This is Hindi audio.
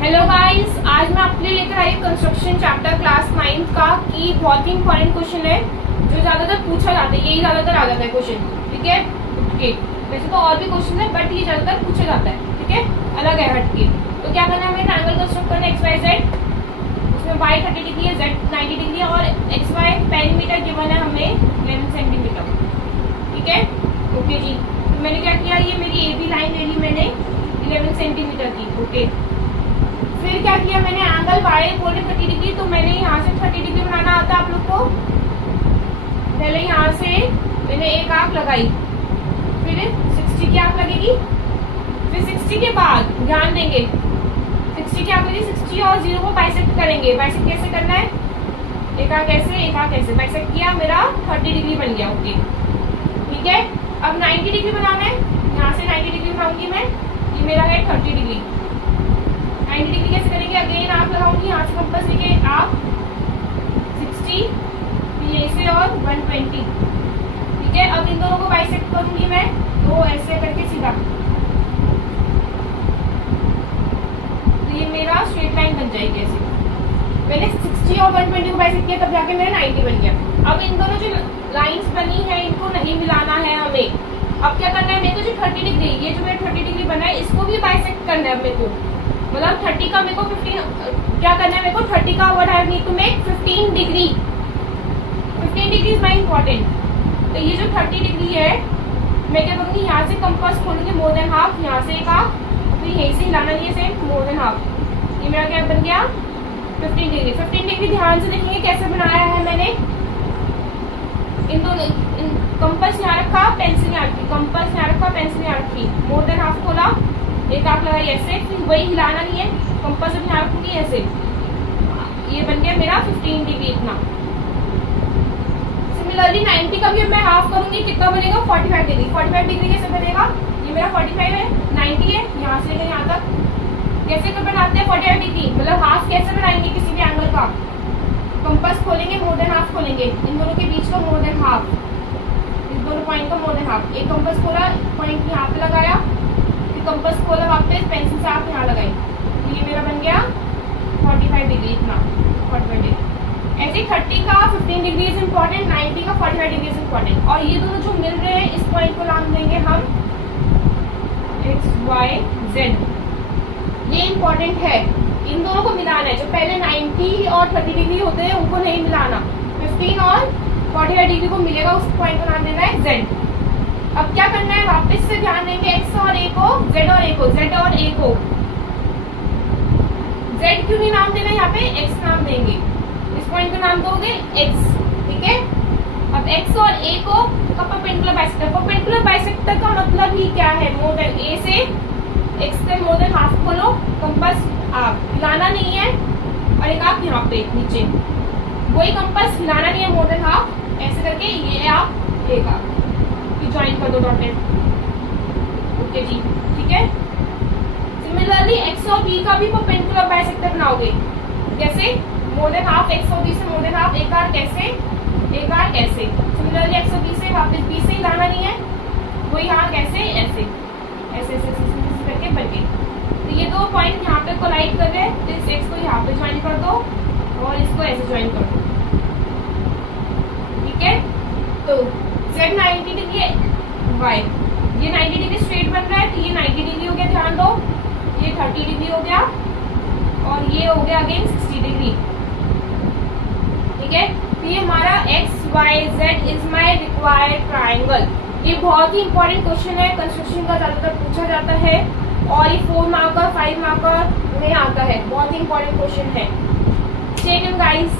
हेलो गाइस, आज मैं आपके लिए लेकर आई कंस्ट्रक्शन चैप्टर क्लास 9 का की बहुत ही इंपॉर्टेंट क्वेश्चन है जो ज्यादातर पूछा जाता है। यही ज्यादातर आ जाता है क्वेश्चन, ठीक है। ओके, वैसे तो और भी क्वेश्चन है बट ये ज्यादातर पूछा जाता है, ठीक है, अलग है हटके। तो क्या करना है, हमें ट्रायंगल कंस्ट्रक्ट करना है XYZ, उसमें y 30 डिग्री है, z 90 डिग्री है और XY पेरीमीटर गिवन है हमें 11 सेंटीमीटर, ठीक है। ओके जी, तो मैंने क्या किया, ये मेरी AB लाइन ले ली मैंने 11 सेंटीमीटर की। ओके, फिर क्या किया मैंने, एंगल y बोल रहे 30 डिग्री, तो मैंने यहाँ से 30 डिग्री बनाना आता है आप लोग को। पहले यहाँ से मैंने एक आंख लगाई, फिर 60 की आंख लगेगी, फिर 60 के बाद ध्यान देंगे 60 की आंख लगेगी, 60 और 0 को बाइसेक्ट करेंगे। बाइसेक्ट कैसे करना है, एक आंख ऐसे एक आंख ऐसे, बाइसेक्ट किया, मेरा 30 डिग्री बन गया। ओके, ठीक है। अब 90 डिग्री बनाना है, यहाँ से 90 डिग्री बनाऊंगी मैं, ये मेरा है 30 डिग्री। 90 डिग्री कैसे करेंगे, अगेन आंख लगाऊंगी, यहाँ से कंपास लेके आप 60, फिर ऐसे और 120, ठीक है। अब इन दोनों को बाइसेक्ट करूंगी मैं, तो ऐसे करके सीधा, तो ये मेरा स्ट्रेट लाइन बन जाएगी ऐसे। मैंने 60 और 120 को बाइसेक्ट किया, तब जाके मेरा 90 बन गया। अब इन दोनों जो लाइंस बनी है इनको नहीं मिलाना है हमें। अब क्या करना है, मेरे को जो 30 डिग्री, ये जो मेरा 30 डिग्री बना है इसको भी बाइसेक्ट करना है मेरे को। मतलब 30 का मेरे को 15 क्या करना है, मेरे को 30 का what I need to make 15 degree. 15 degree is my important. तो ये जो 30 डिग्री है, मैं क्या करूंगी, यहाँ से कंपास खोलूंगी मोर देन हाफ, यहाँ से एक हाफ, फिर यहीं से हिलाना नहीं है सेम मोर देन हाफ। ये मेरा क्या बन गया 15 डिग्री। 15 डिग्री ध्यान से देखेंगे कैसे बनाया है मैंने। इन दोनों कंपास यहाँ रखा, पेंसिल यहाँ रखी, कंपास यहाँ रखा, पेंसिल यहाँ रखी, मोर देन हाफ खोला, एक आंख लगाई ऐसे, फिर वही हिलाना नहीं है, कंपास अब यहाँ रखूंगी ऐसे। ये बन गया मेरा 15 डिग्री इतना। सिमिलरली 90 का भी अब मैं हाफ करूंगी, कितना बनेगा 45 डिग्री। 45 डिग्री कैसे बनेगा, ये मेरा 45 है, 90 है, यहाँ से लेकर यहाँ तक कैसे कर बनाते हैं 45 डिग्री, मतलब हाफ कैसे बनाएंगे किसी भी एंगल का। कंपास खोलेंगे, मोर देन हाफ खोलेंगे, इन दोनों के बीच का मोर देन हाफ, इस दोनों पॉइंट का मोर देन हाफ। एक कंपास खोला, पॉइंट यहाँ पे लगाया, कंपास खोला वापस, पेंसिल से आप यहाँ लगाई, तो ये मेरा बन गया 45 डिग्री इतना, 45 डिग्री। ऐसे 30 का 15 डिग्री इज इम्पोर्टेंट, 90 का 45 डिग्री इज इम्पोर्टेंट। और ये दोनों जो मिल रहे हैं इस पॉइंट को नाम देंगे हम XYZ। ये इम्पोर्टेंट है, इन दोनों को मिलाना है। जो पहले 90 और 30 डिग्री होते हैं उनको नहीं मिलाना, 15 और 45 डिग्री को मिलेगा, उस पॉइंट को नाम देना है Z। अब क्या करना है, वापस से ध्यान देंगे X और A को, Z और A को, Z और A को। Z क्यों नहीं नाम देना, यहाँ पे X नाम देंगे, इस पॉइंट को नाम दोगे X, ठीक है। अब X और A को परपेंडिकुलर बाइसेक्टर, परपेंडिकुलर बाइसेक्टर का मतलब ही क्या है, मोर देन A से X से मोर देन हाफ खोलो, कंपास आप हिलाना नहीं है, और एक आप यहाँ पे नीचे वही कंपास हिलाना नहीं है, मोर देन हाफ, ऐसे करके ये आप एक आप ज्वाइन कर दो डॉटेड। ओके जी, ठीक है। सिमिलरली X और B का भी परपेंडिकुलर बाइसेक्टर बनाओगे, कैसे, मोर देन हाफ, X और B से मोर देन हाफ, एक आर कैसे, एक आर कैसे। सिमिलरली X और B से वापस B से हिलाना नहीं है, वही आर कैसे, ऐसे ऐसे ऐसे करके बन गई। तो ये दो पॉइंट यहाँ पे कोलाइड कर रहे हैं, तो इस X को यहाँ पे ज्वाइन कर दो और इसको ऐसे ज्वाइन कर दो, ठीक है। तो Z 90 डिग्री है, Y ये 90 डिग्री स्ट्रेट बन रहा है, तो ये 90 डिग्री हो गया, ध्यान दो, ये 30 डिग्री हो गया और ये हो गया अगेन 60 डिग्री, ठीक है। तो ये हमारा XYZ is my required triangle. ये बहुत ही इंपॉर्टेंट क्वेश्चन है, कंस्ट्रक्शन का ज्यादातर पूछा जाता है और ये 4 मार्कर 5 मार्कर में आता है, बहुत ही इंपॉर्टेंट क्वेश्चन है। Stay tuned guys.